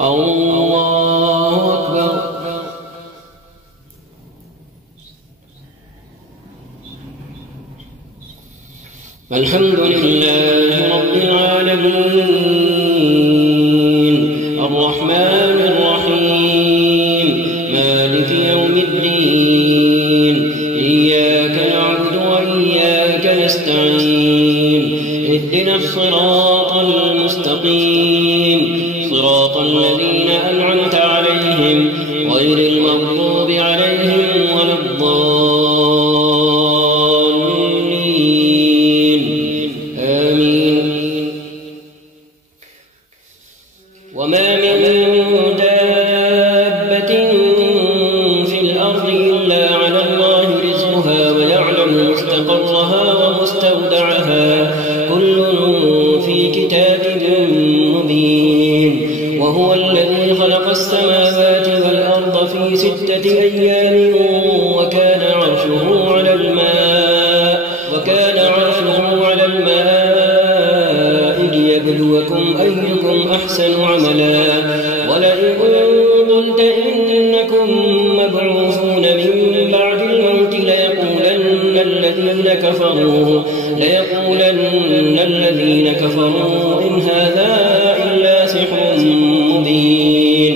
الله أكبر. الحمد لله رب العالمين الرحمن الرحيم مالك يوم الدين إياك نعبد وإياك نستعين اهدنا الصراط المستقيم صراط الذين أنعمت عليهم غير المغضوب عليهم ولا الضالين آمين. وما من دابة في الأرض إلا على الله رزقها ويعلم مستقرها ومستودعها كل في كتاب مبين. وهو الذي خلق السماوات والأرض في 6 أيام وكان عرشه على الماء ليبلوكم أيكم أحسن عملا. ولئن قلت إنكم مبعوثون من بعد الموت ليقولن الذين كفروا إن هذا إلا سحر مبين.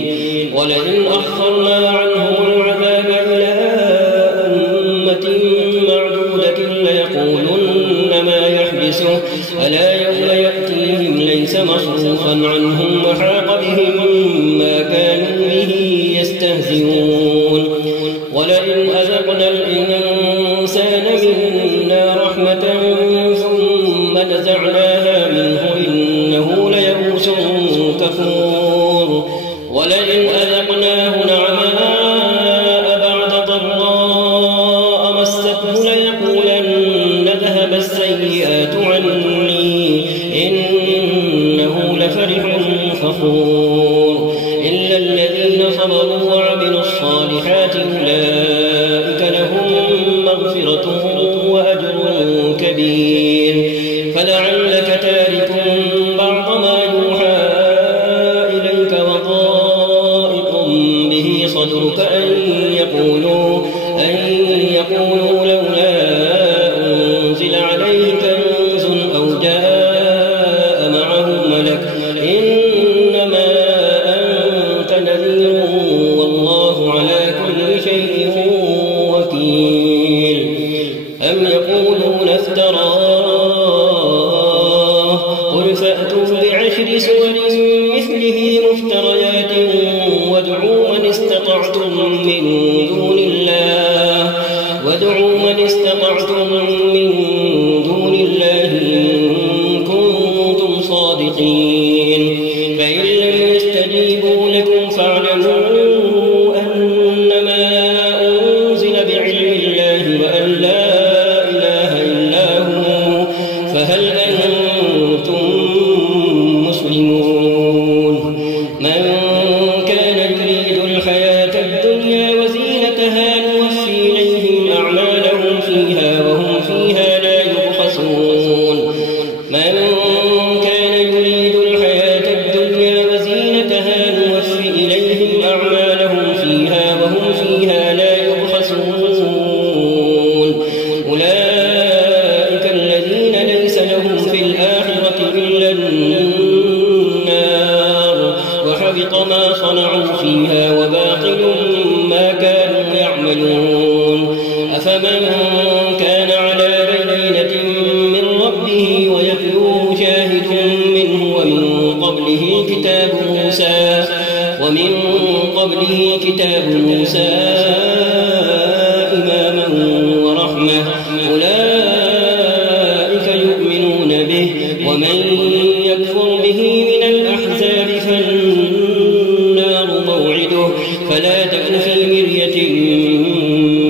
ولئن أخرنا عنهم العذاب إلى أمة معدودة ليقولن ما يحبسه ألا يوم يأتيهم ليس مصروفا عنهم وحاق بهم ما كانوا به يستهزئون. ولئن أذقنا الإنسان منا رحمة ثم نزعناها منه إنه ليئوس كفور. ولئن أذقناه نعماء بعد ضراء مسته ليقولن ذهب السيئات عني إنه لفرح فخور. إلا الذين صبروا وعملوا الصالحات أولئك لهم مغفرة وأجر كبير. فلعلك تارك بعض ما يوحى إليك وضائق به صدرك أن يقولوا لولا أنزل عليه كنز أو جاء معه ملك إنما أنت نذير والله على كل شيء وكيل. أم يقولون افتراه قل فأتوا ب10 سور مثله مفتريات وادعوا من استطعتم من دون الله إن كنتم صادقين. فإن لم يستجيبوا لكم فاعلموا أنما أنزل بعلم الله وأن لا إله إلا هو فهل أنتم مسلمون. من كان يريد الحياة الدنيا وزينتها نوفي إليهم أعمالهم فيها وهم فيها لا يبخسون. من كان يريد الحياة الدنيا وزينتها نوفي إليهم أعمالهم فيها وهم فيها لا يبخسون. أولئك الذين ليس لهم في الآخرة إلا النار وحبط ما صنعوا فيها وباطل ما كانوا يعملون. أفمن كان على بينة من ربه ويتلوه شاهد منه ومن قبله كتاب موسى إماما ورحمة أولئك يؤمنون به. ومن يكفر به من الأحزاب فالنار موعده فلا تك في مرية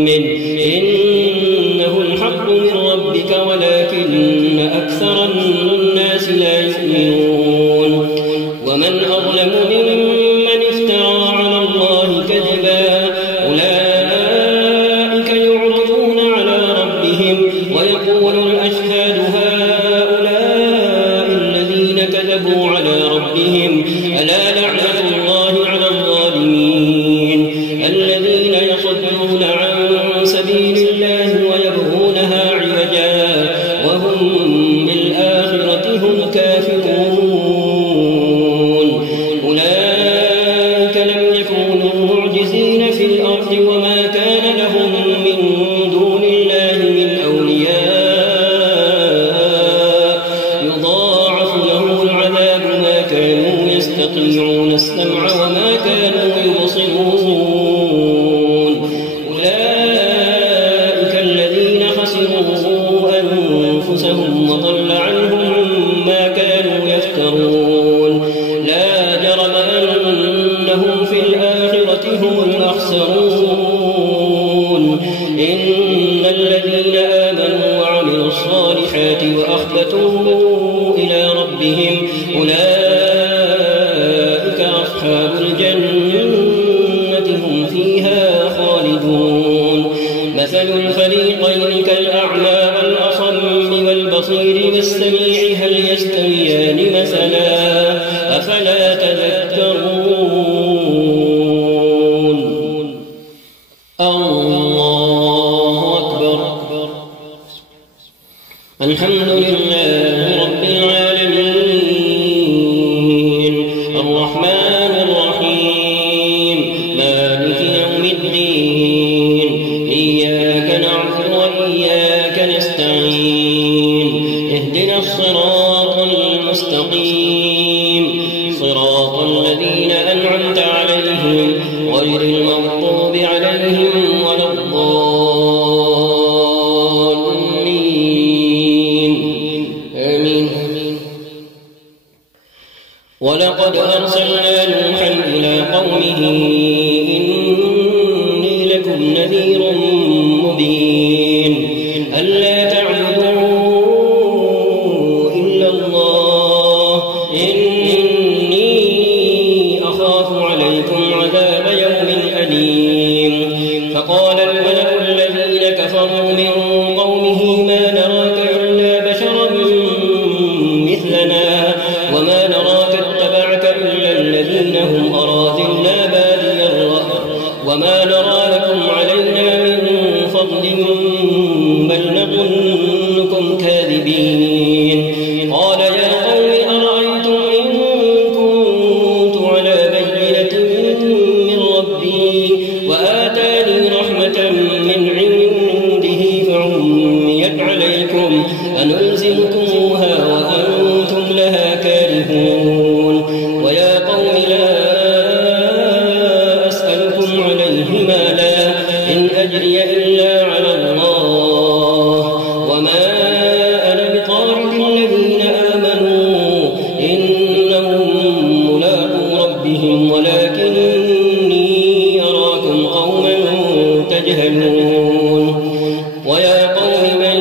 منه إنه الحق من ربك ولكن أكثر الناس لا يؤمنون. ومن أظلم ممن افترى على الله كذبا أولئك يعرضون على ربهم ويقول الأشهاد هؤلاء الذين كذبوا على ربهم ألا لعنة الله يستطيعون السمع وما كانوا يبصرون. أولئك الذين خسروا أنفسهم وضل عنهم ما كانوا يفترون. لا جرم أنهم في الآخرة هم الأخسرون. إن الذين آمنوا وعملوا الصالحات وأخبتوا إلى ربهم أولئك أصحاب الجنة هم فيها خالدون. مثل الفريقين كالأعمى والأصم والبصير والسميع هل يستويان مثلا أفلا تذكرون. الله أكبر. الحمد لله رب العالمين الرحمن الرحيم مالك يوم الدين إياك نعبد وإياك نستعين اهدنا الصراط المستقيم صراط الذين أنعمت عليهم غير المغضوب عليهم ولا الضالين آمين. ولقد أرسلنا نوحا إلى قومه إني لكم نذير مبين ألا تعبدوا إلا الله إني أخاف عليكم عذاب يوم أليم. فقال الملأ الذين كفروا من قومه ما نراك إلا بشرا مثلنا وما نراك اتبعك إلا الذين هم أراذلنا بادي الرأي وما نرى لكم علينا من فضل بل نظنكم كاذبين. قال يا قوم أرأيتم إن كنت على بينة من ربي وآتاني رحمة من عنده فعميت عليكم أنلزمكموها وأنتم لها كارهون. ويا قوم لا أسألكم عليه مالا إن أجري إلا على الله وما أنا بطارد الذين آمنوا إنهم ملاقو ربهم ولكني أراكم قوما تجهلون. ويا قوم من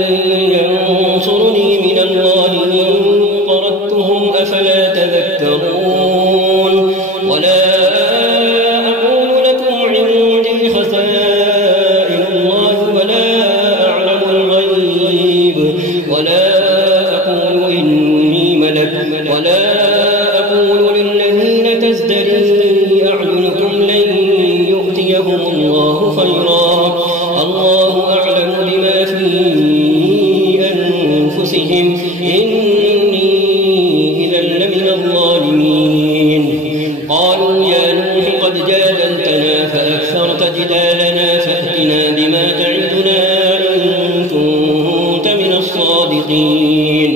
ينصرني من الله إن طردتهم أفلا تذكرون. ولا أقول لكم عندي خزائن الله ولا أعلم الغيب ولا أقول إني ملك ولا أقول للذين تزدري أعينكم لن يؤتيهم الله خيرا الله أعلم بما في أنفسهم إني إذا لمن الظالمين. قالوا يا نوح قد جادلتنا فأكثرت جدالنا فأتنا بما تعدنا إن كنت من الصادقين.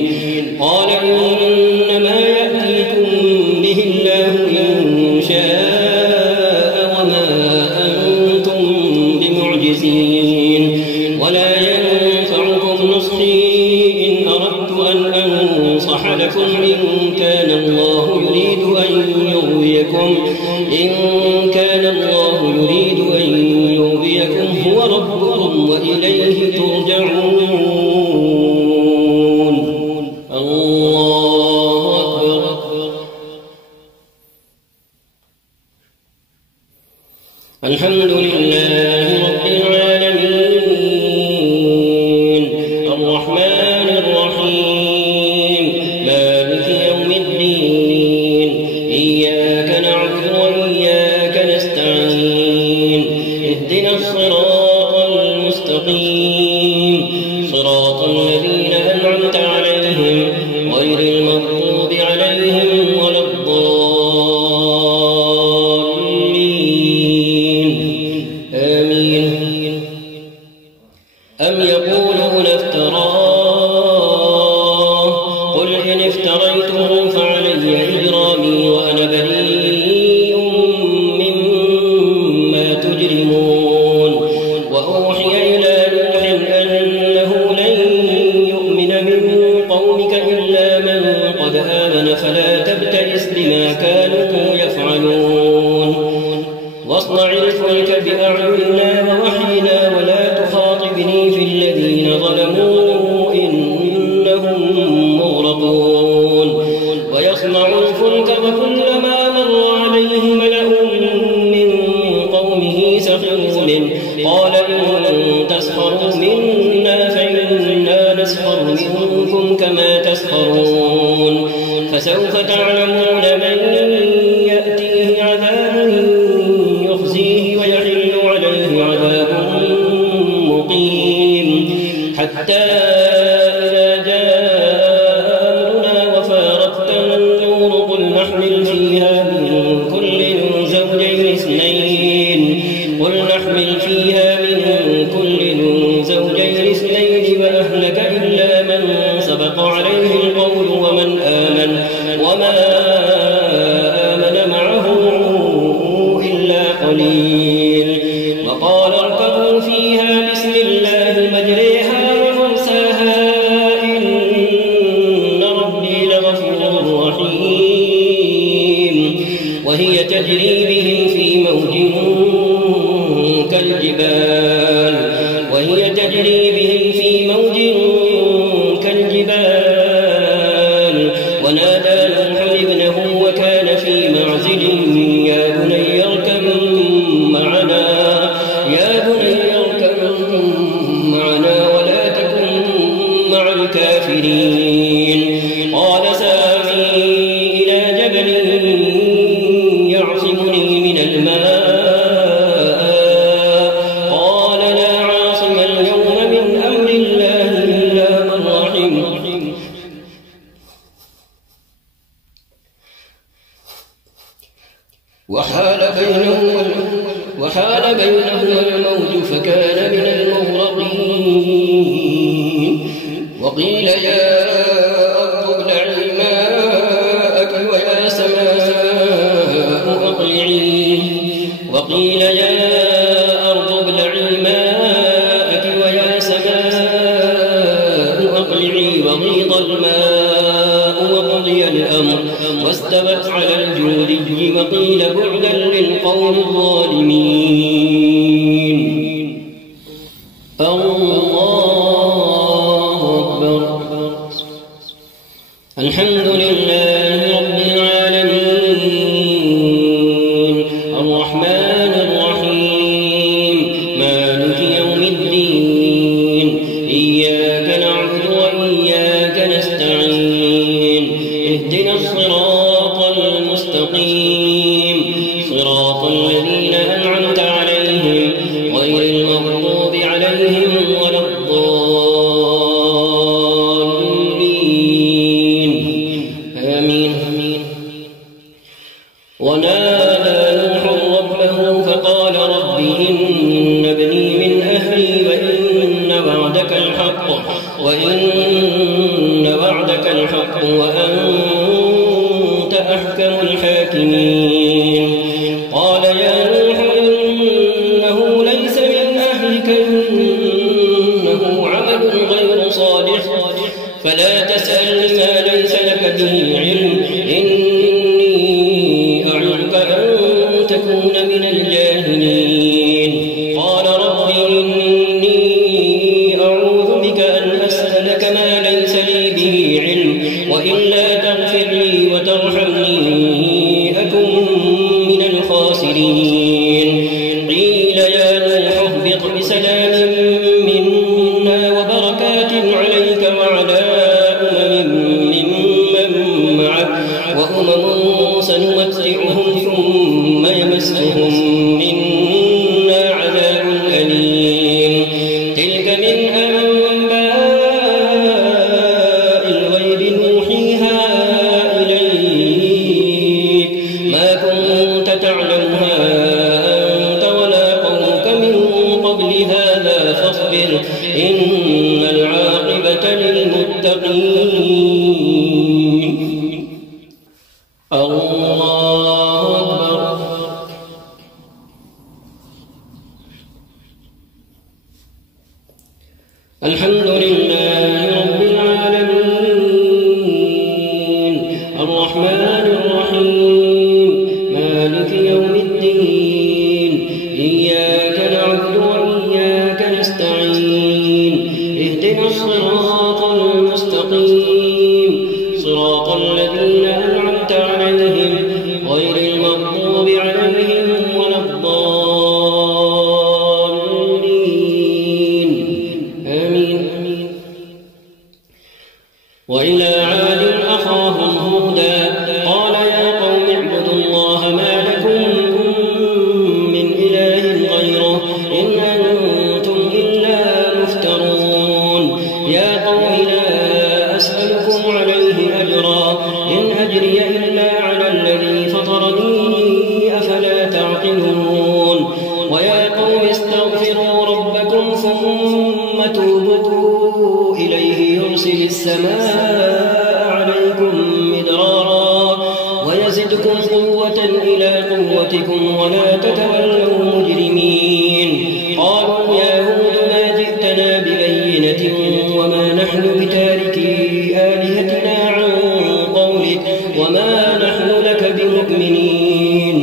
قال إنما يأتيكم به الله إن شاء وما أنتم بمعجزين ولا ينفعكم نصحي إن أردت أن أنصح لكم إن كان الله يريد أن يغويكم هو ربكم وإليه ترجعون. الله أكبر. الحمد لله رب العالمين الرحمن الرحيم مالك يوم الدين إياك نعبد وإياك نستعين اهدنا الصراط المستقيم صراط الذين أنعمت عليهم غير المغضوب عليهم ولا الضالين آمين. وهي تجري بهم في موج كالجبال ونادى نوح ابنه وكان في معزل يا بني اركب معنا ولا تكن مع الكافرين قال سامي إلى جبل يعصمني من الماء قال لا عاصم اليوم من أمر الله إلا من رحم وحال بينهما الموج فكان من المغرقين وقيل يا أرض ابلعي ماءك ويا سماء أقلعي وغيض الماء وقضي الأمر واستوت على الجودي وقيل بعدا للقوم الظالمين. الله أكبر. الحمد لله رب العالمين الرحمن الرحيم مالك يوم الدين إياك نعبد وإياك نستعين اهدنا الصراط المستقيم صراط الذين أنعمت عليهم غير المغضوب عليهم ولا الضالين آمين. ونادى نوح ربه فقال رب إن ابني من أهلي وإن وعدك الحق وأنت أحكم الحاكمين. قال يا نوح إنه ليس من أهلك إنه عمل غير صالح فلا تسألني ما ليس لك به علم إني أعظك أن تكون من الجاهلين. قال رب إني أعوذ بك أن أسألك ما ليس لي به علم وإلا تغفر لي وترحمني أكن من الخاسرين. قيل يا نوح اهبط بسلام منا وبركات عليك وعلى أمم ممن معك وأمم سنمتعهم ثم يمسهم منا عذاب أليم. تلك من أنباء الغيب نوحيها إليك ما كنت تعلمها أنت ولا قومك من قبل هذا فاصبر إن العاقبة للمتقين. الله أكبر. الحمد لله رب العالمين الرحمن الرحيم مالك يوم الدين إياك نعبد وإياك نستعين اهدنا الصراط المستقيم صراط الذين أنعمت عليهم غير المغضوب عليهم ولا الضالين آمين. وإلى عاد أخاهم هودا قال يا قوم اعبدوا الله ما لكم من إله غيره إن أنتم إلا مفترون. يا قوم لا أسألكم عليه أجرا إن أجري إلا على الذي فطرني أفلا تعقلون. ويا قوم استغفروا ربكم ثم توبوا إليه يرسل السماء عليكم مدرارا ويزدكم قوة إلى قوتكم ولا تتولوا مجرمين. قالوا يا هود ما جئتنا ببينة وما نحن بتاركي آلهتنا عن قولك وما نحن لك بمؤمنين.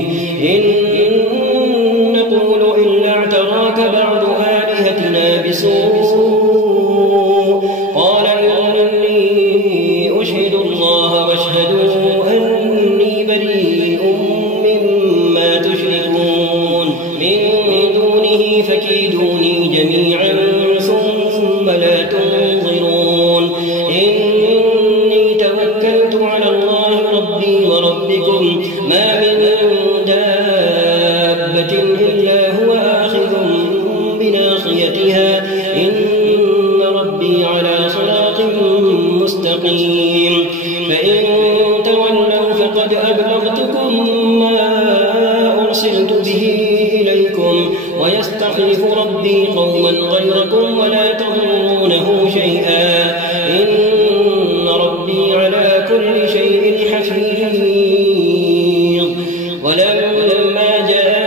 فكيدوني جميعا ثم لا تنظرون إني توكلت على الله ربي وربكم ما من دابة إلا هو آخذ بناصيتها إن ربي على صراط مستقيم فإن تولوا فقد أبلغتكم ما أرسلت به إليكم ويستخلف ربي قوما غيركم ولا تضرونه شيئا إن ربي على كل شيء حفيظ ولما جاء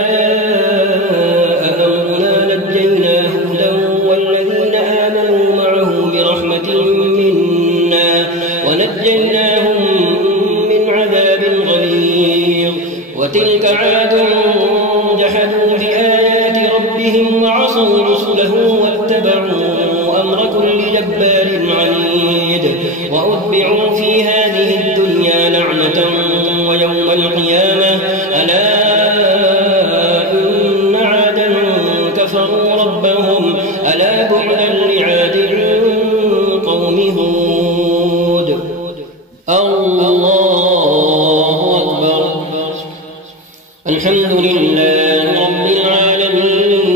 أمرنا نجينا هودا والذين آمنوا معه برحمة منا ونجيناهم من عذاب غليظ وتلك عاد جحدوا بآيات ربهم وعصوا رسله واتبعوا أمر كل جبار عنيد وأتبعوا في هذه الدنيا لعنة ويوم القيامة ألا إن عادا كفروا ربهم ألا بعدا لعاد قوم هود الله أكبر الحمد لله رب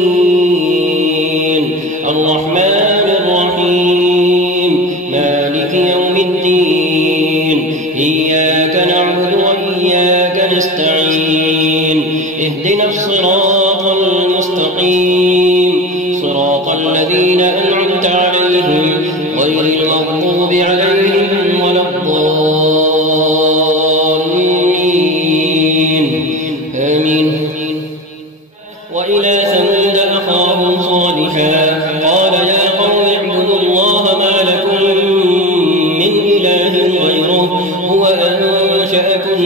العالمين الرحمن الرحيم مالك يوم الدين إياك نعبد وإياك نستعين اهدنا الصراط المستقيم صراط الذين أنعمت عليهم غير المغضوب عليهم ولا الضالين آمين وإلى ثمود أخاهم صالحا قال يا قوم اعبدوا الله ما لكم من إله غيره هو أنشأكم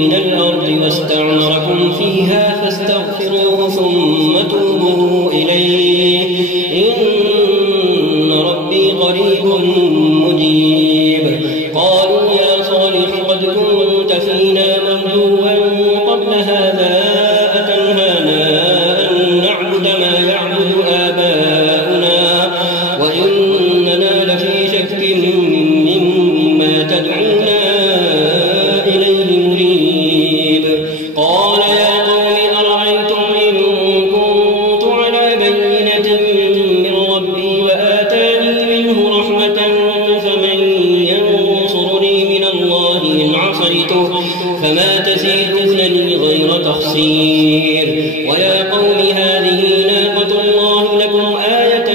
من الأرض واستعمركم فيها فاستغفروه ثم توبوا إليه إن ربي قريب مجيب قالوا يا صالح قد كنت فينا مرجوا قبل هذا أتنهانا أن نعبد ما يعبد آباؤنا وإننا لفي شك مما تدعونا إليه مريب قال يا قوم أرأيتم إن كنت على بينة من ربي وآتاني منه رحمة فمن ينصرني من الله إن عصيته فما تزيدونني غير تخسير ويا قوم هذه ناقة الله لكم آية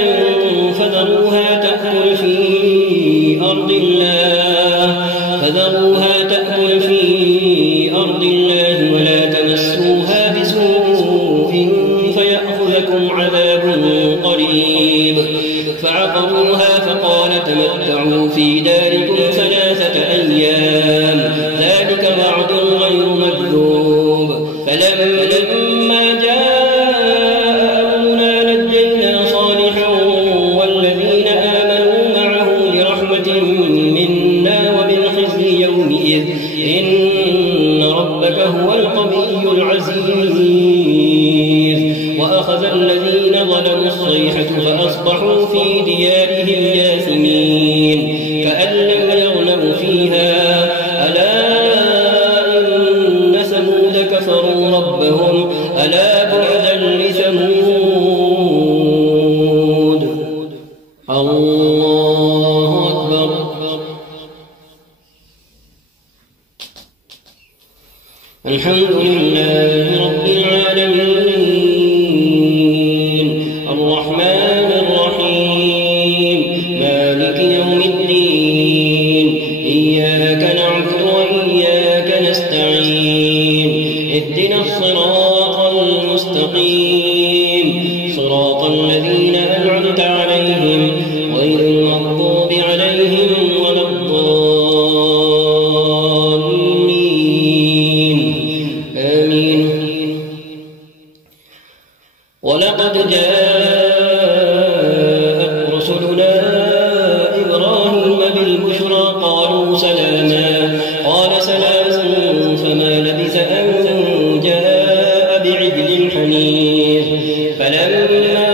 فذروها تأكل في أرض الله ولا تمسوها بسوء فيأخذكم عذاب قريب فعقروها فقال تمتعوا في داركم 3 أيام ذلك وعد غير مكذوب فلما جاء أمرنا نجينا صالحا والذين آمنوا معه برحمة منا ومن خزي يومئذ إن ربك هو القوي العزيز وأخذ الذين ظلموا الصيحة فأصبحوا في ديارهم جاثمين كأن لم يغنوا فيها ألا إن ثمود كفروا ربهم ألا بعدا لثمود الله أكبر الحمد لله رب العالمين الرحمن الرحيم مالك يوم الدين إياك نعبد وإياك نستعين اهدنا الصراط المستقيم صراط الذين أنعمت عليهم غير المغضوب عليهم ولا الضالين آمين ولقد جاءت رسلنا إبراهيم بالبشرى قالوا سلاما قال سلام فما لبث أن جاء بعجل حنيذ فلما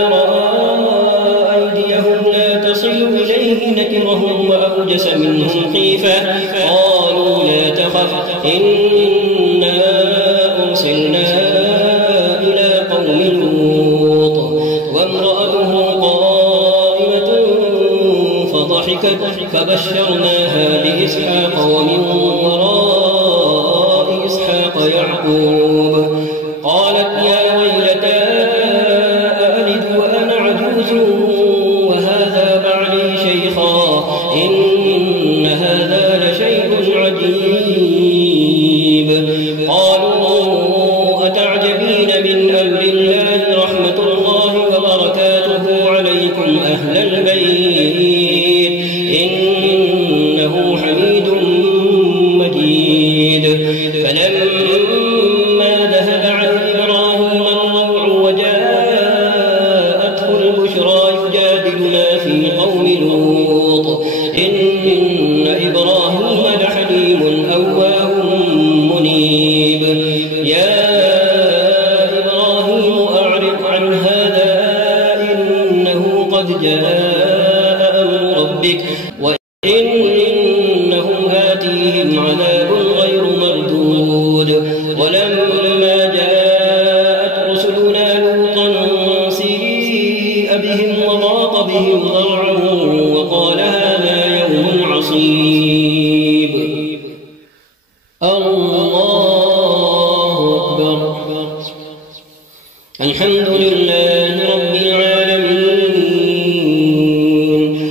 فبشرناها بإسحاق ومن وراء إسحاق يعقوب. قالت يا ويلتى أألد وأنا عجوز وهذا بعلي شيخا إن هذا لشيء عجيب. قالوا أتعجبين من أمر الله رحمة الله وبركاته عليكم أهل البيت إنه حميد مجيد. فلما ذهب عن إبراهيم الروع وجاءته البشرى يجادلنا في قوم لوط إن إبراهيم لحليم أواه منيب. يا إبراهيم أعرض عن هذا إنه قد جاء أمر ربك وإنهم آتيهم عذاب غير مردود. ولما جاءت رسلنا لوطا سيء بهم وضاق بهم ذرعا وقال هذا يوم عصيب. الله أكبر. الحمد لله رب العالمين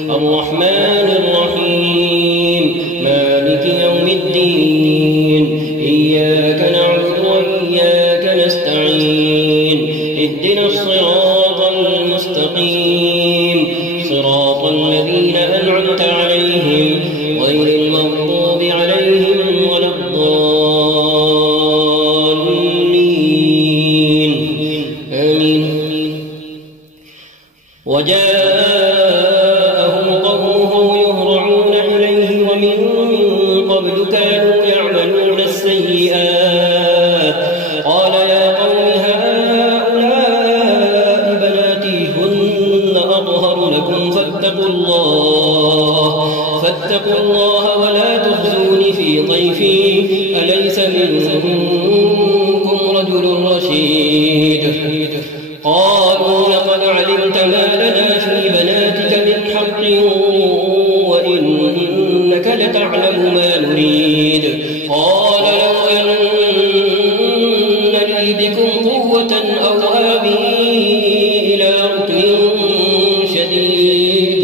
الرحمن الرحيم مالك يوم الدين إياك نعبد وإياك نستعين اهدنا الصراط المستقيم صراط الذين أنعمت عليهم غير المغضوب عليهم ولا الضالين آمين. وجاءهم قومه يهرعون إليه ومن قبل كانوا يعملون السيئات. قال يا قوم هؤلاء بناتي هن أطهر لكم فاتقوا الله ولا تخزوني في ضيفي أليس منكم رجل رشيد. قالوا لقد علمت ما لنا في بناتك من حق وإنك لتعلم ما نريد. قال لو أن لي بكم قوة أو آوي إلى ركن شديد.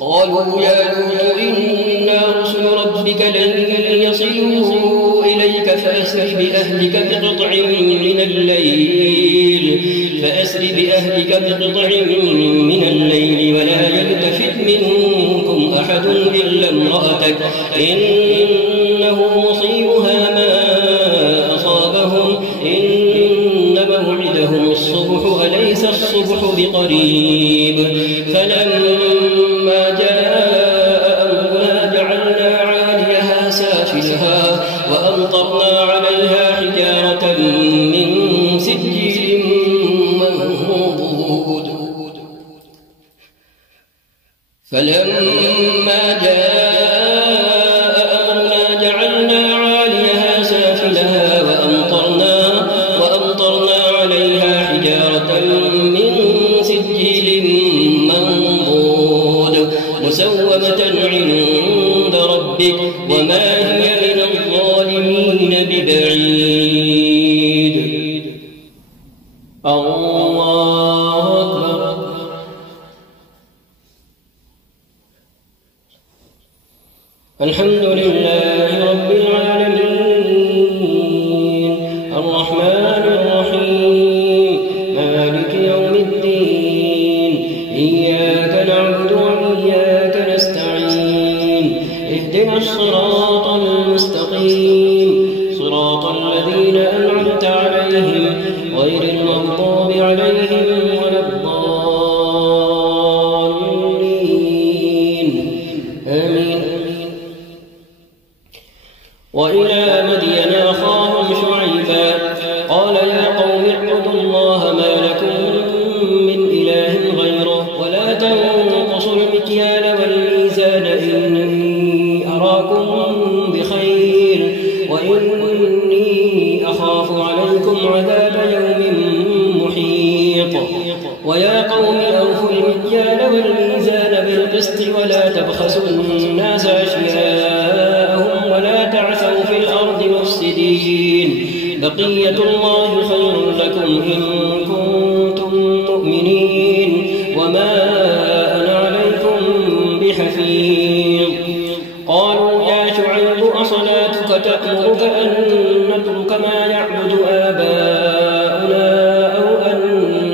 قالوا يا لوط إنا رسل ربك لن يصلوا إليك فأسر بأهلك بقطع من الليل ولا يلتفت منكم أحد إلا امرأتك إنه مصيبها ما أصابهم إن موعدهم الصبح أليس الصبح بقريب. فلما جاء أمرنا جعلنا عاليها سافلها وأمطرنا عليها حجارة من سجيل منضود. فلما جاء أمرنا جعلنا عاليها سافلها وأمطرنا عليها حجارة من سجيل منضود مسومة عند ربك وما هي من الظالمين ببعيد. الله أكبر. الحمد لله رب العالمين الرحمن الرحيم مالك يوم الدين إياك نعبد وإياك نستعين اهدنا الصراط المستقيم صراط الذين أنعمت عليهم غير المغضوب عليهم ولا الضالين آمين. وإلى مدين أخاهم شعيبا قال يا قوم اعبدوا الله ما لكم من إله غيره ولا تنقصوا المكيال والميزان إني أراكم بخير وإني أخاف عليكم عذاب يوم محيط. ويا قوم أوفوا المكيال والميزان بالقسط ولا تبخسوا بقية الله خير لكم إن كنتم مؤمنين وما أنا عليكم بحفيظ قالوا يا شعيب أصلاتك تأمرك أن نترك ما يعبد آباؤنا أو أن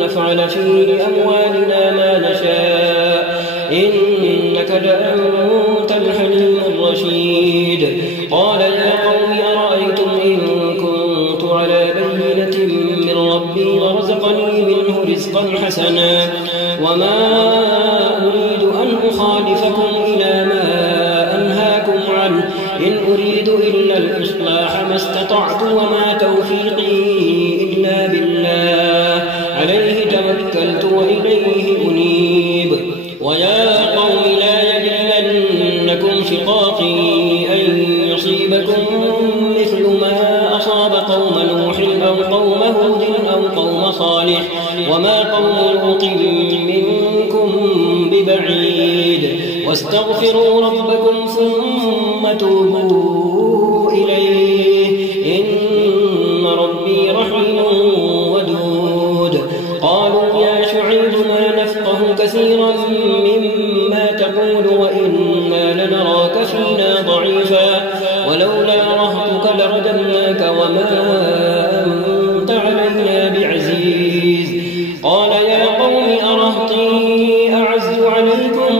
نفعل في أموالنا ما نشاء إنك لأنت الحليم الرشيد قال يا قوم أرأيتم إن كنت على بينة من ربي ورزقني منه رزقا حسنا وما أريد أن أخالفكم إلى ما أنهاكم عنه إن أريد إلا الإصلاح ما استطعت وما توفيقي إلا بالله عليه توكلت وإليه أنيب ويا قوم لا يجرمنكم شقاقي أن يصيبكم مثل ما أصاب قوم نوح أو قوم هود أو قوم صالح وما قوم لوط منكم ببعيد واستغفروا ربكم ثم توبوا إليه إن ربي رحيم ودود قالوا يا شعيب ما نفقه كثيرا مما تقول وإنا لنراك فينا ضعيفا ولولا رهطك لرجمناك وما أنت علينا بعزيز قال يا قوم أرهطي أعز عليكم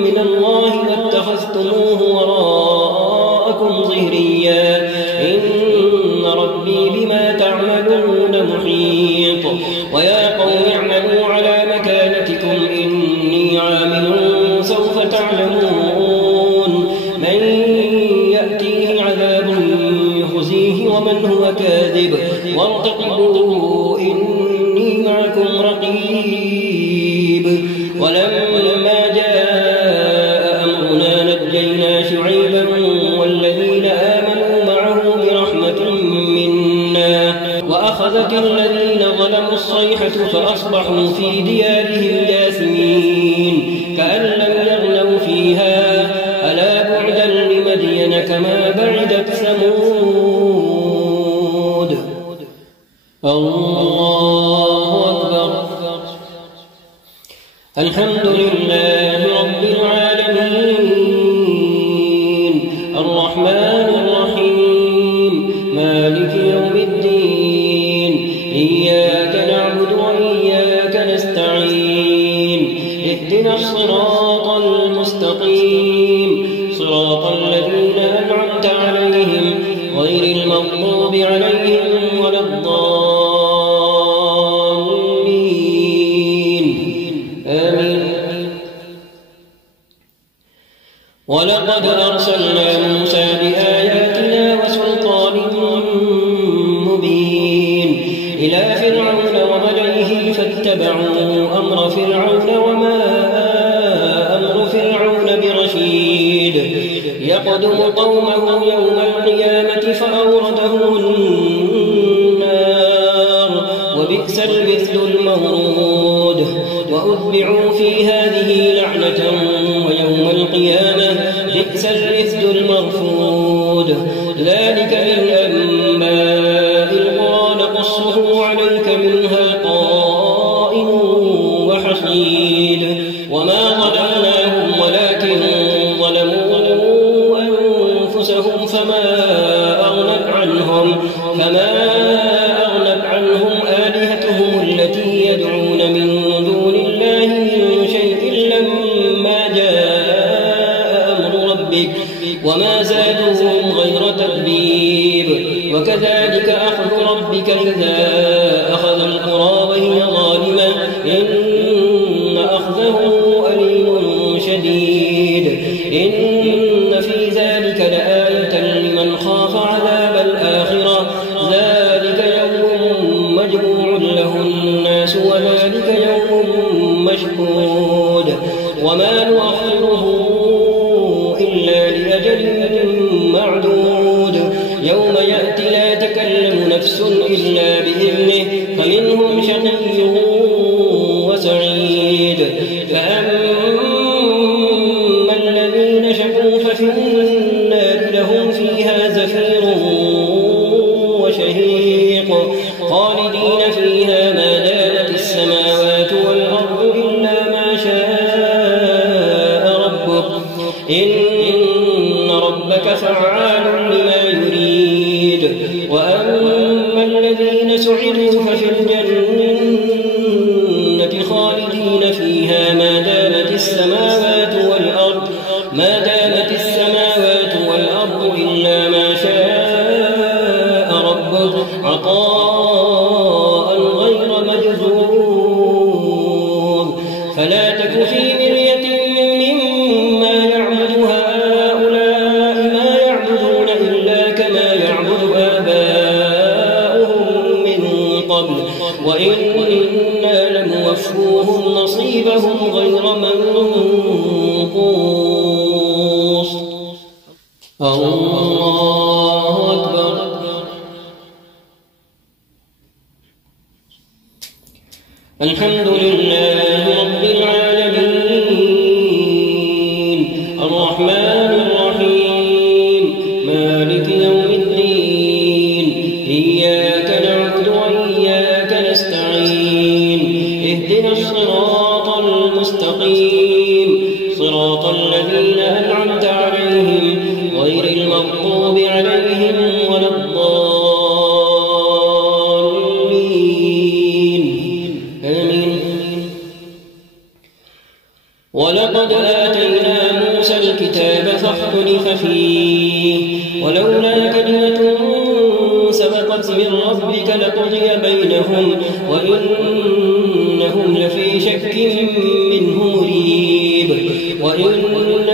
من الله واتخذتموه وراءكم ظهريا إن ربي بما تعملون محيط ويا قوم اعملوا على مكانتكم إني عامل سوف تعلمون من يأتيه عذاب يخزيه ومن هو كاذب وارتقبوا إني معكم رقيب ولما جاء أمرنا نجينا شعيبا والذين آمنوا معه برحمة منا وأخذت الذين ظلموا الصيحة فأصبحوا في ديارهم جاثمين كأن لم يغنوا فيها ألا بعدا لمدين كما بعدت ثمود الله أكبر الحمد لله رب العالمين الرحمن الرحيم مالك يوم الدين إياك نعبد وإياك نستعين اهدنا الصراط المستقيم صراط الذين أنعمت عليهم غير المغضوب عليهم ولا الضالين آمين ولقد أرسلنا موسى بآياتنا وسلطان مبين إلى فرعون وملئه فاتبعوا أمر فرعون وما أمر فرعون برشيد يقدم قومه يوم القيامة فأوردهم النار وبئس المثل المورود وأتبعوا في هذه لعنة ويوم القيامة بئس المثل المرفود ذلك من أنباء القرى نقصه عليك منها قائم وحصيد وما ظلمناهم ولكن ظلموا أنفسهم فما أغنت عنهم آلهتهم التي يدعون من دون الله من شيء لما جاء أمر ربك وما زادوهم غير تتبيب وكذلك أخذ ربك إذا أخذ القرى وهي ظالمة إن أخذه أليم شديد إن في ذلك لآية لمن خاف عذاب الآخرة ذلك يوم مجموع له الناس وذلك يوم مشهود وما نؤخره إلا لأجل معدود يوم يأتي لا تكلم نفس إلا بإذنه فمنهم شقي وسعيد فأما الذين شقوا خالدين فيها ما دامت السماوات والأرض إلا ما شاء ربك إن ربك فعال لما يريد. وأما الذين سعدوا ففي الجنة خالدين فيها ما دامت السماوات والأرض إلا ما شاء ربك عطاء غير مجذور. فلا تك في مرية مما يعبد هؤلاء ما يعبدون إلا كما يعبد آباؤهم من قبل وإنا لموفوهم نصيبهم غير منقوص. الله أكبر. الحمد لله رب العالمين الرحمن الرحيم مالك يوم الدين إياك نعبد وإياك نستعين اهدنا الصراط المستقيم صراط الذين أنعمت عليهم غير المغضوب عليهم ولا الضالين آمين. ولقد آتينا موسى الكتاب فاختلف فيه ولولا كلمة سبقت من ربك لقضي بينهم وإنهم لفي شك منه مريب. وإن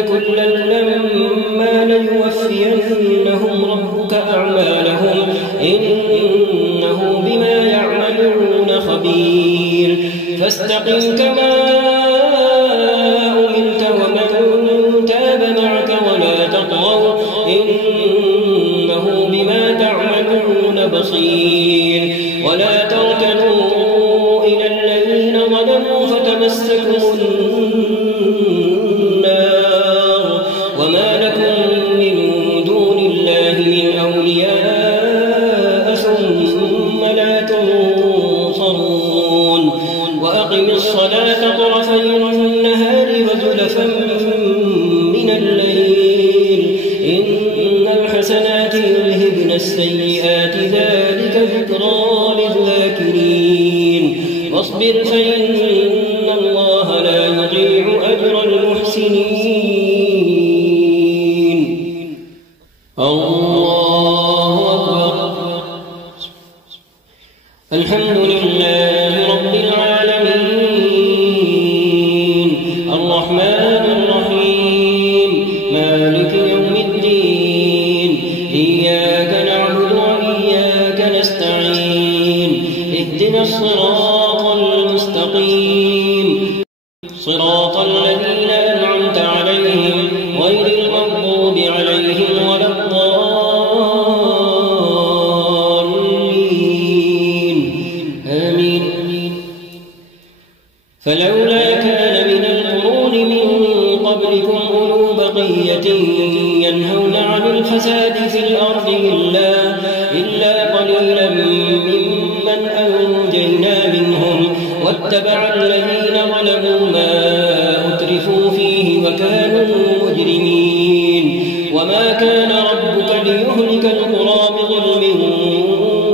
كلا لما ليوفينهم ربك أعمالهم إنه بما يعملون خبير. فاستقم كما أمرت ومن تاب معك ولا تطغوا إنه بما تعملون بصير. ولا تركنوا إلى الذين ظلموا فتمسكوا النار وما لكم من دون الله من أولياء ثم لا تنصرون. وأقم الصلاة طرفي النهار وزلفا من الليل إن الحسنات يذهبن السيئات ذلك ذكرى للذاكرين. واصبر فإن الله لا يضيع أجر المحسنين. الله أكبر. الحمد لله رب العالمين الرحمن الرحيم مالك يوم الدين إياك نعبد وإياك نستعين اهدنا الصراط المستقيم صراط الذين أنعمت عليهم غير المغضوب عليهم ولا الضالين آمين. فلولا كان من القرون من قبلكم أولو بقية ينهون عن الفساد في الأرض إلا قليلا ممن أنجينا منهم واتبع الذين ظلموا ما أترفوا فيه وكانوا مجرمين. وما كان ربك ليهلك القرى بظلم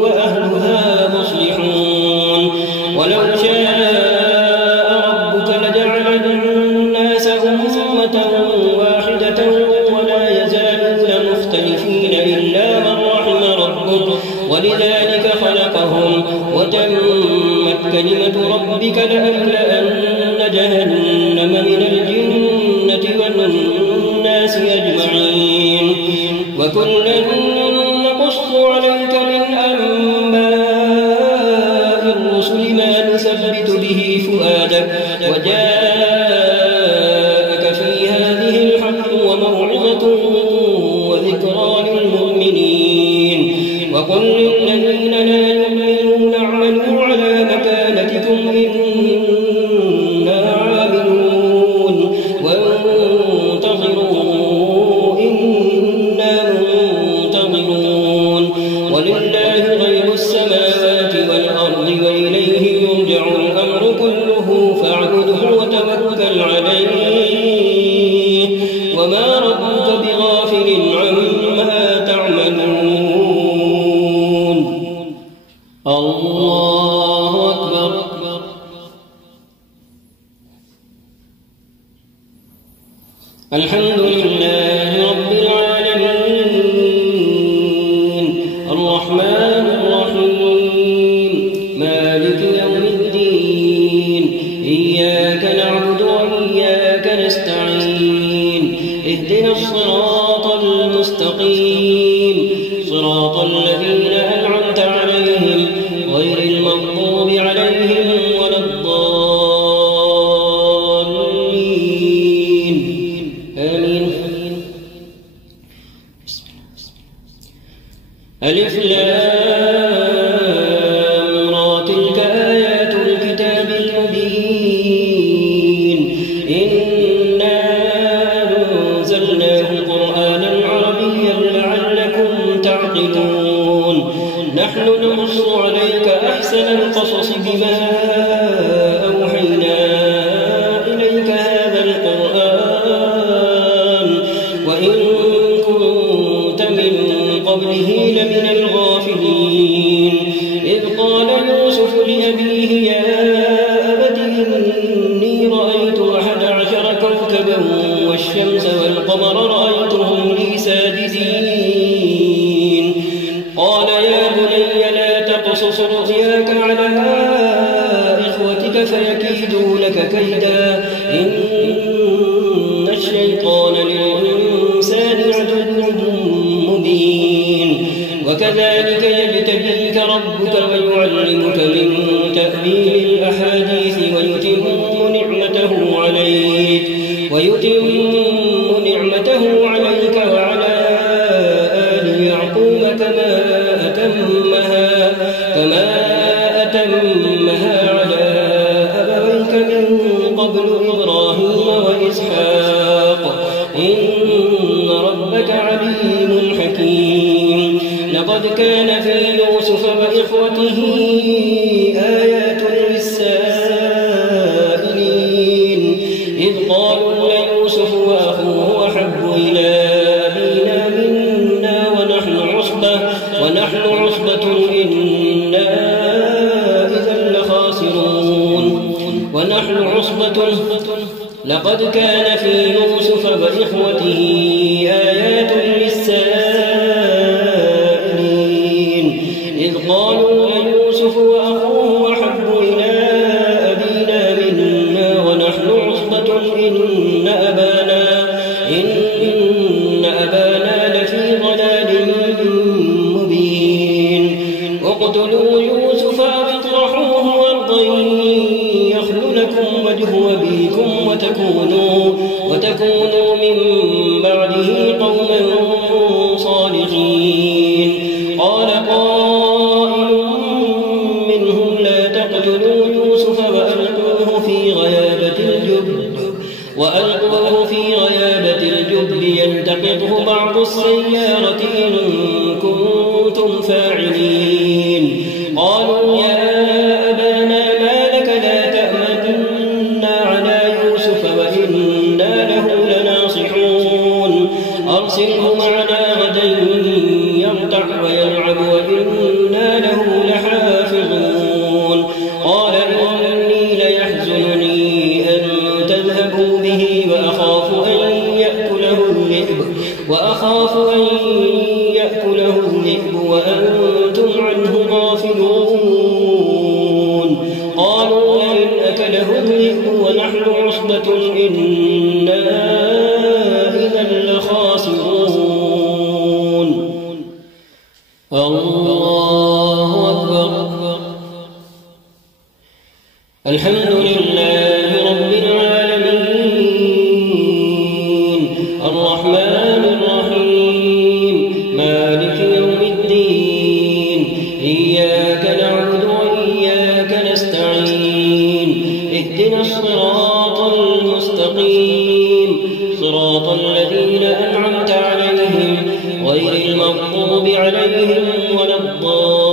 وأهلها مصلحون. ولو شاء ربك لجعل الناس أمة واحدة ولا يزالون مختلفين إلا من رحم ربك ولذلك خلقهم وتمت كلمة ربك لأملأن جهنم من الجنة والناس أجمعين. وكلا نقص عليك من أنباء الرسل ما نثبت به فؤادك وجاءك في هذه الحق وموعظة وذكرى للمؤمنين. وقل للذين لا يؤمنون اعملوا على مكانتكم إنا عاملون وانتظروا إنا منتظرون والأرض وإليه يرجع الأمر كله فاعبده وتوكل عليه وما ربك بغافل عما تعملون. الله أكبر. الحمد لله رب العالمين الرحمن الرحيم مالك يوم الدين إياك نعبد وإياك نستعين اهدنا الصراط المستقيم صراط الذين أنعمت عليهم غير المغضوب عليهم ولا الضالين آمين. ألف لام را تلك آيات الكتاب المبين إنا أنزلناه قرآنا عربيا لعلكم تعقلون. نحن نقص عليك أحسن القصص بما أوحينا إليك هذا القرآن وإن كنت من قبله لمن الغافلين. إذ قال يوسف لأبيه يا أبت إني رأيت 11 كوكبا والشمس والقمر رأيتهم لي ساجدين. قال يا بني لا تقصص رؤياك على إخوتك فيكيدوا لك كيدا إن الشيطان للإنسان عدو مبين. وكذلك يبتليك ربك ويعلمك من تأويل الأحاديث ويتم نعمته عليك وعلى آل يعقوب كما أتمها على أبويك من قبل إبراهيم وإسحاق إن ربك عليم حكيم. لقد كان في يوسف وإخوته آيات للسائلين إذ قالوا ليوسف وأخوه أحب إلى أبينا منا ونحن عصبة إنا إذا لخاسرون. لقد كان في يوسف وإخوته آيات للسائلين إذ قالوا ليوسف وأخوه أحب إلى أبينا منا ونحن عصبة إن أبانا لفي ضلال مبين. اقتلوا يوسف أو اطرحوه أرضا يخل لكم وجه أبيكم وتكونوا من بعده قوما صالحين. قال قائل منهم لا تقتلوا يوسف وألقوه في غيابة الجب يلتقطه بعض السيارة إن كنتم فاعلين. قالوا يا أبانا ما لك لا تأمنا على يوسف وإنا له لناصحون. أرسله معنا غدا يرتع ويلعب وإنا له لحافظون. قال إني ليحزنني أن تذهبوا به وأخاف أن يأكله الذئب وأنتم عنه غافلون. قالوا لئن أكله الذئب ونحن عصبة إنا إذا لخاسرون. الله أكبر. الحمد لله رب العالمين الرحمن الرحيم مالك يوم الدين إياك نعبد وإياك نستعين اهدنا الصراط المستقيم صراط الذين أنعمت عليهم غير المغضوب عليهم ولا الضالين.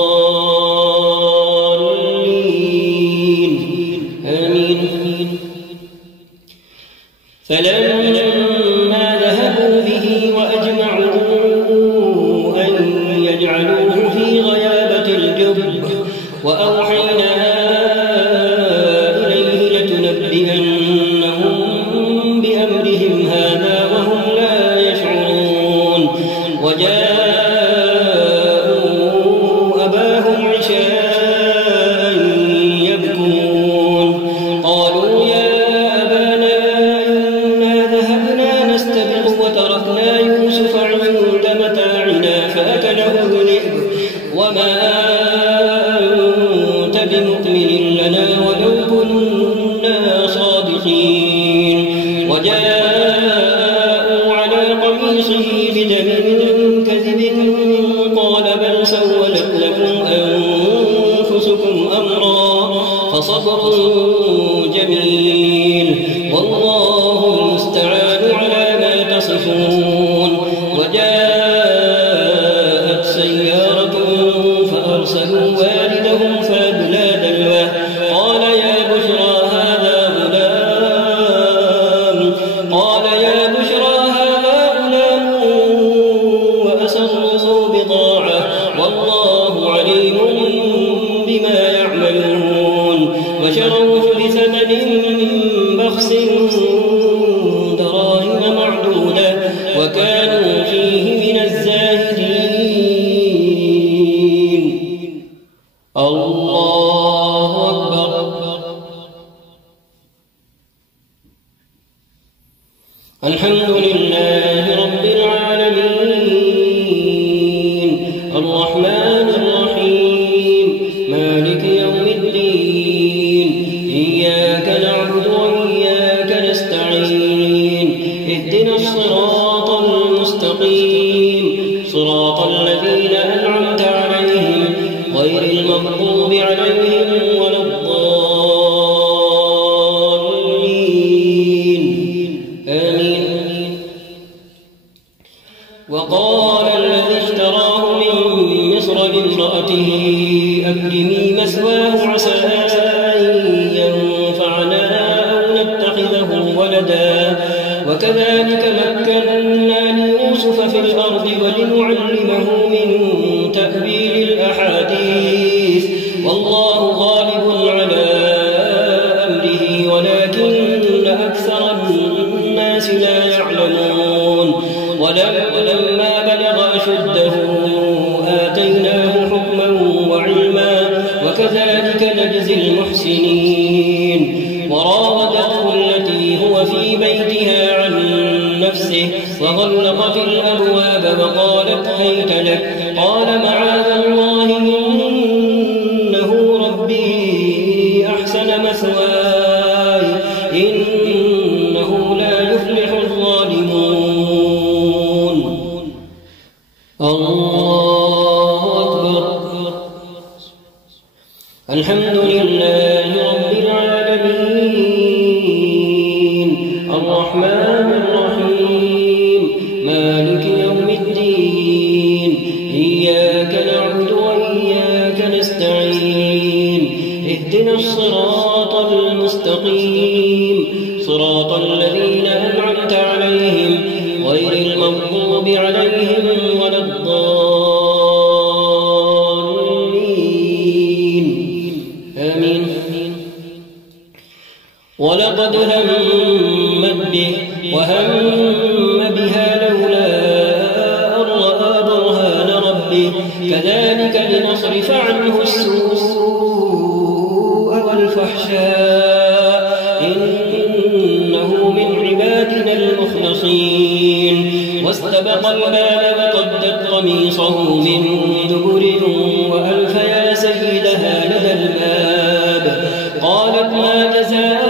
بمؤمن لنا ولو كنا صادقين وجاءوا على قميصه بدم كذب قال بل سولت لكم أنفسكم أمرا فصبر جميل والله المستعان على ما تصفون وجاءت سيارة فأرسلوا والدهم فأدلى دلوه قال يا بشرى هذا غلام وأسروه بضاعة والله عليم بما يعملون وشروه بثمن بخس دراهم معدودة وكانوا فيه من الزاهدين. الله أكبر. الحمد لله رب العالمين الرحمن الرحيم مالك يوم الدين إياك نعبد وإياك نستعين اهدنا الصراط المستقيم صراط الذين أنعمت عليهم غير المغضوب عليهم ولا الضالين آمين. وقال الذي اشتراه من مصر لامرأته أكرمي مثواه عسى أن ينفعنا أو نتخذه ولدا وكذلك مكنا ليوسف في الأرض ولنعلمه من تأويل الأحاديث والله غالب على أمره ولكن أكثر الناس لا يعلمون. ولما بلغ أشده آتيناه حكما وعلما وكذلك نجزي المحسنين. وراودته التي هو في بيتها عن نفسه وغلقت الأبواب وقالت هيت لك قال معاذ الله إنه ربي أحسن مثواي إنه لا يفلح الظالمون. الله أكبر. الحمد لله رب العالمين الرحمن الرحيم مالك يوم الدين إياك نعبد وإياك نستعين اهدنا الصراط المستقيم صراط الذين أنعمت عليهم غير المغضوب عليهم ولا الضالين آمين. ولقد همت به وهم بها لولا أن رأى برهان ربه كذلك لنصرف عنه السوء والفحشاء إنه من عبادنا المخلصين. واستبق الباب وقدت قميصه من دبر وألف يا سيدها لدى الباب قالت ما جزاء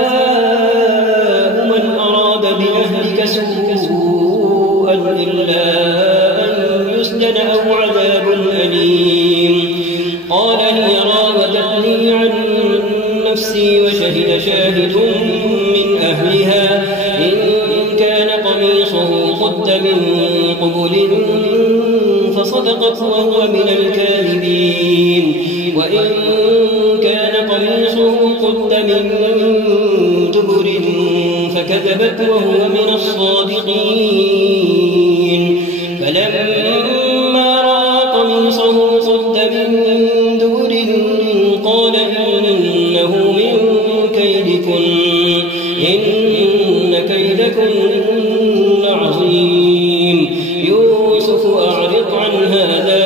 من أراد بأهلك سوءا إلا أن يسجن أو عذاب أليم. قال هي راودتني عن نفسي وشهد شاهد من أهلها إن كان قميصه قد من قبل فصدقت وهو من الكاذبين وإن كان قميصه قد من دبر فكذبت وهو من الصادقين. فلما رأى قميصه قد من دبر قال إنه من كيدكن إن كيدكن عظيم. يوسف أعرض عن هذا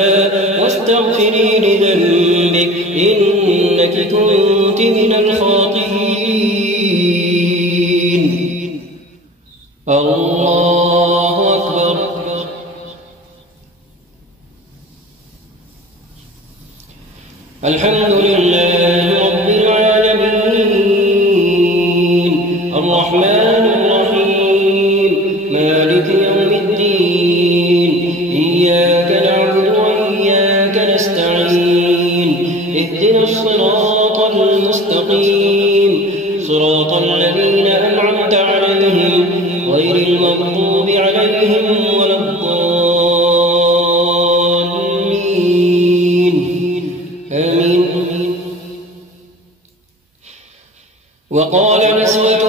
واستغفري لذنبك إنك كنت من الخاطئين. الله أكبر. الحمد لله المستقيم صراط الذين أنعمت عليهم غير المغضوب عليهم ولا الضالين آمين. وقال نسوة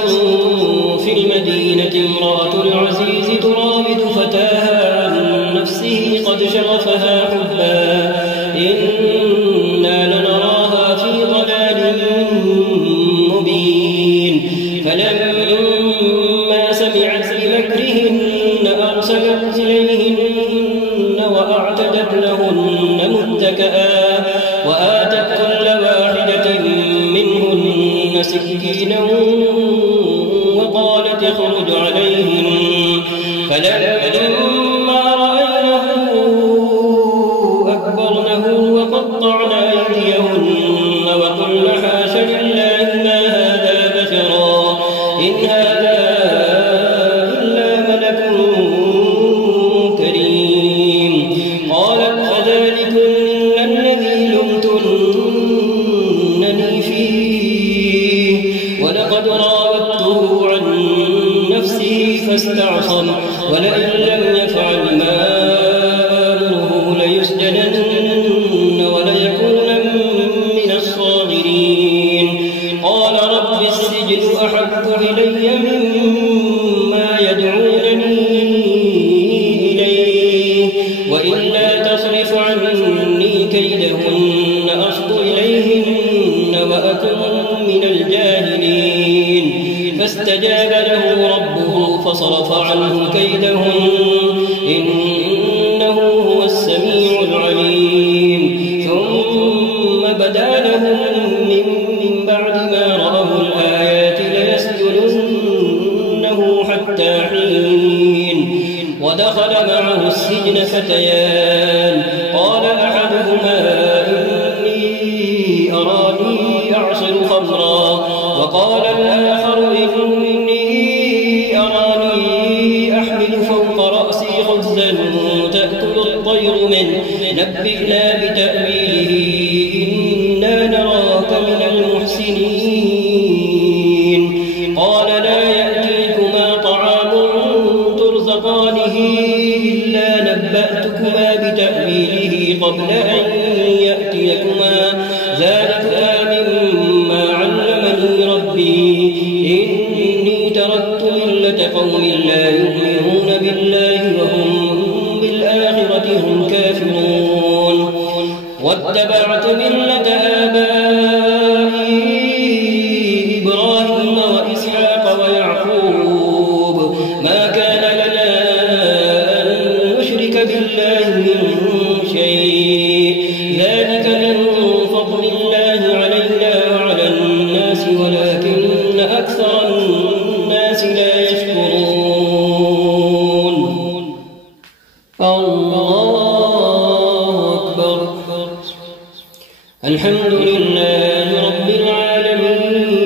في المدينة امرأة العزيز تراود فتاها عن نفسه قد شغفها حبا إنا لنراها في ضلال مبين فلما سمعت بمكرهن أرسلت إليهن وأعتدت لهن متكئا وآتت كل واحدة منهن سكينا وقالت اخرج عليهن فلما رأينه أكبرنه وقطعن أيديهن وقلن حاش لله ما هذا بشرا إن هذا إلا ملك كريم. قالت فذلكن الذي لمتنني فيه ولقد راودته عن نفسه فاستعصم ولئن لم يفعل ما آمره ليسجنن وليكونن من الصاغرين. قال رب السجن أحب إلي مما يدعونني إليه وإلا تصرف عني كيدهن أصب إليهن وأكن من الجاهلين. فاستجاب له ربه فصرف عنه كيدهن إنه هو السميع العليم. ثم بدا لهم من بعد ما رأوا الآيات ليسجننه حتى حين. ودخل معه السجن فتيان قال أحدهما إني أراني أعصر خمرا وقال الآخر إني أراني أحمل فوق رأسي خبزا تأكل الطير منه نبئنا بتأويله إنا نراك من المحسنين. قال لا يأتيكما طعام ترزقانه إلا نبأتكما بتأويله قبل أن يأتيكما ذلكما مما علمني ربي إني تركت ملة قوم لا يؤمنون بالله وهم بالآخرة هم كافرون واتبعت ملة آبائي إبراهيم وإسحاق ويعقوب ما كان لنا أن نشرك بالله من شيء ذلك من فضل الله علينا وعلى الناس ولكن أكثر الناس لا يشكرون. الله أكبر. الحمد لله رب العالمين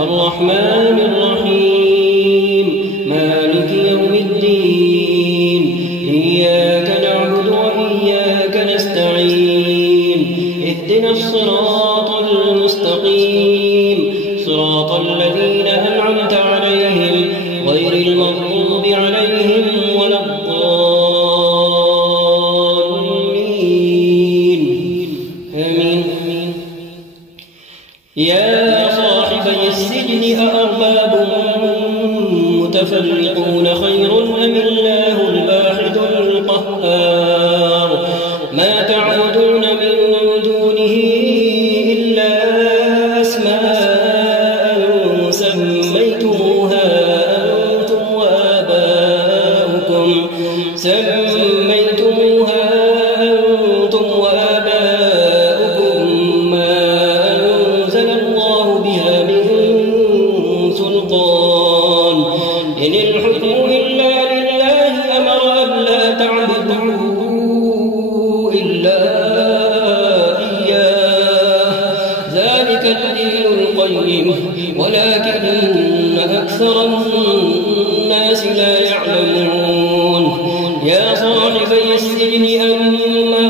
الرحمن الرحيم مالك يوم الدين إياك نعبد وإياك نستعين اهدنا الصراط المستقيم صراط الذين أنعمت عليهم غير المغضوب عليهم ولا الضالين آمين. يا صاحبي السجن أأرباب متفرقون خير أم الله الواحد القهار ما تعبدون من دونه إلا أسماء سميتموها أنتم وآباؤكم ما أنزل الله بها من سلطان إن الحكم إلا لله أمر ألا تعبدوا إلا إياه ذلك الدين القيم ولكن أكثر الناس لا يعلمون. يا صاحبي السجن أما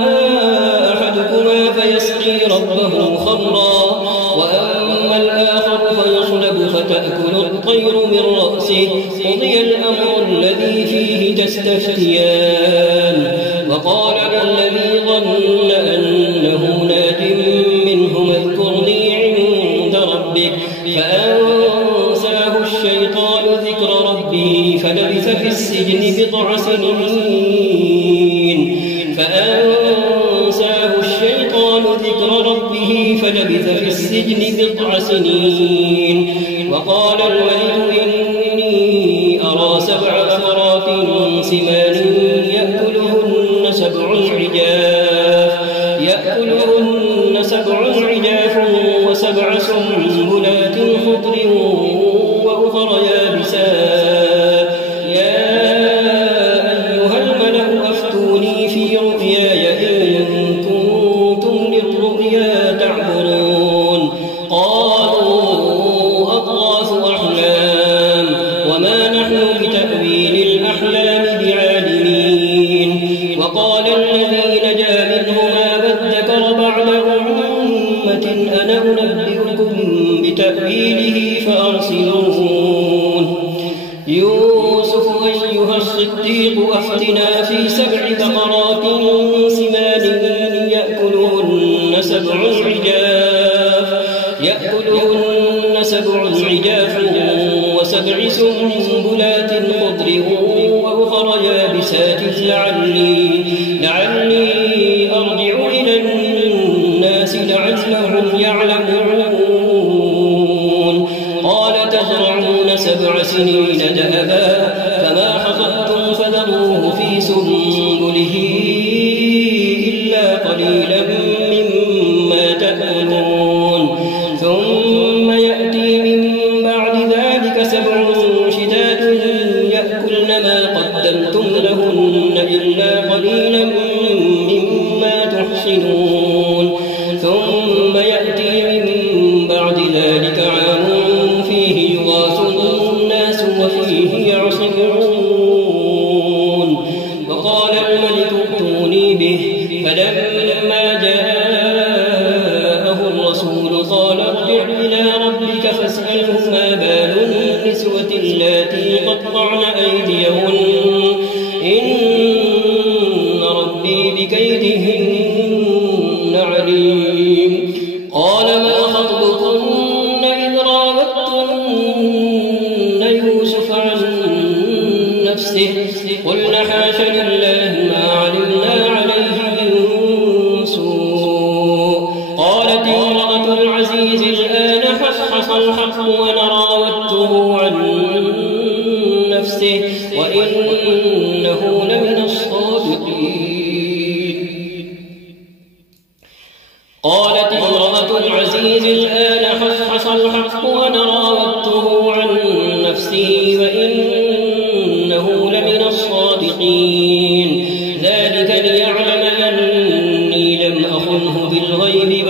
أحدكما فيسقي ربه خمرا وأما الآخر فيصلب فتأكل الطير من رأسه قضي الأمر الذي فيه تستفتيان وقال الذي ظن أنه ناج منهما اذكرني عند ربك فأنساه الشيطان ذكر ربه فلبث في السجن بضع سنين وقال الملك إني أرى 7 بقرات سمان يأكلهن سبع عجاف و7 سنبلات خضر وأخر يابسات يا أيها الملأ أفتوني في رؤياي إن كنتم للرؤيا تعبرون قالوا أضغاث أحلام وما نحن بتأويل الأحلام بعالمين وقال الذي نجا منهما وادكر بعد أمة أنا أنبئكم بتأويله فأرسلون يوسف أيها الصديق أفتنا في 7 بقرات سمان يأكلهن 7 عجاف و7 سنبلات خضر وأخر يابسات لعلي أرجع إلى الناس لعلهم يعلمون قال تزرعون 7 سنين دأبا فما حصدتم فذروه في سنبله إلا قليلا مما تأكلون ثم يأتي من بعد ذلك 7 شداد يأكلن ما قدمتم لهن إلا قليلا مما تحصنون ثم يأتي من بعد ذلك عام فيه يغاث الناس وفيه يعصرون وقال الملك ائتوني به فلما جاءه الرسول قال ارجع إلى ربك فاسأله ما بال النسوة اللاتي قطعن أيديهن إن ربي بكيدهن عليم قال ما خطبكن إذ راودتن يوسف عن نفسه قلن حاش لله ما علمنا عليه من سوء قالت امرأة العزيز الآن حصحص الحق وراودته عن نفسه وإنه لمن الصادقين قالت امرأة العزيز الآن حصحص الحق وراودته عن نفسه وإنه لمن الصادقين ذلك ليعلم أني لم أخنه بالغيب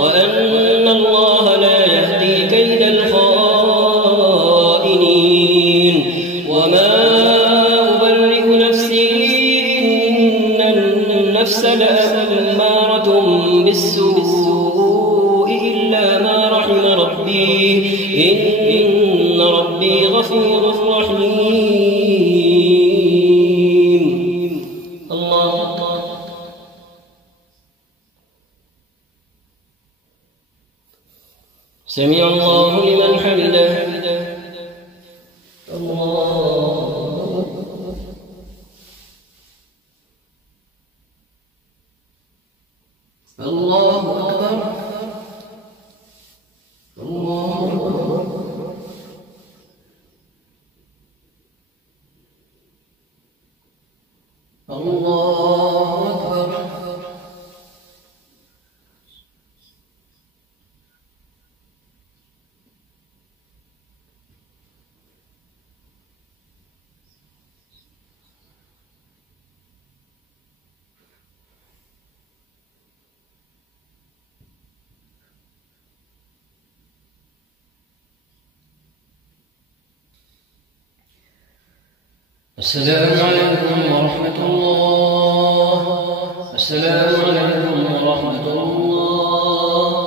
وأن الله لا يهدي كيد الخائنين وما أبرئ نفسي إن النفس لأمارة بالسوء إلا ما رحم ربي إن ربي غفور رحيم الله سمع الله لمن حمده الله أكبر الله أكبر الله أكبر السلام عليكم ورحمة الله. السلام عليكم ورحمة الله.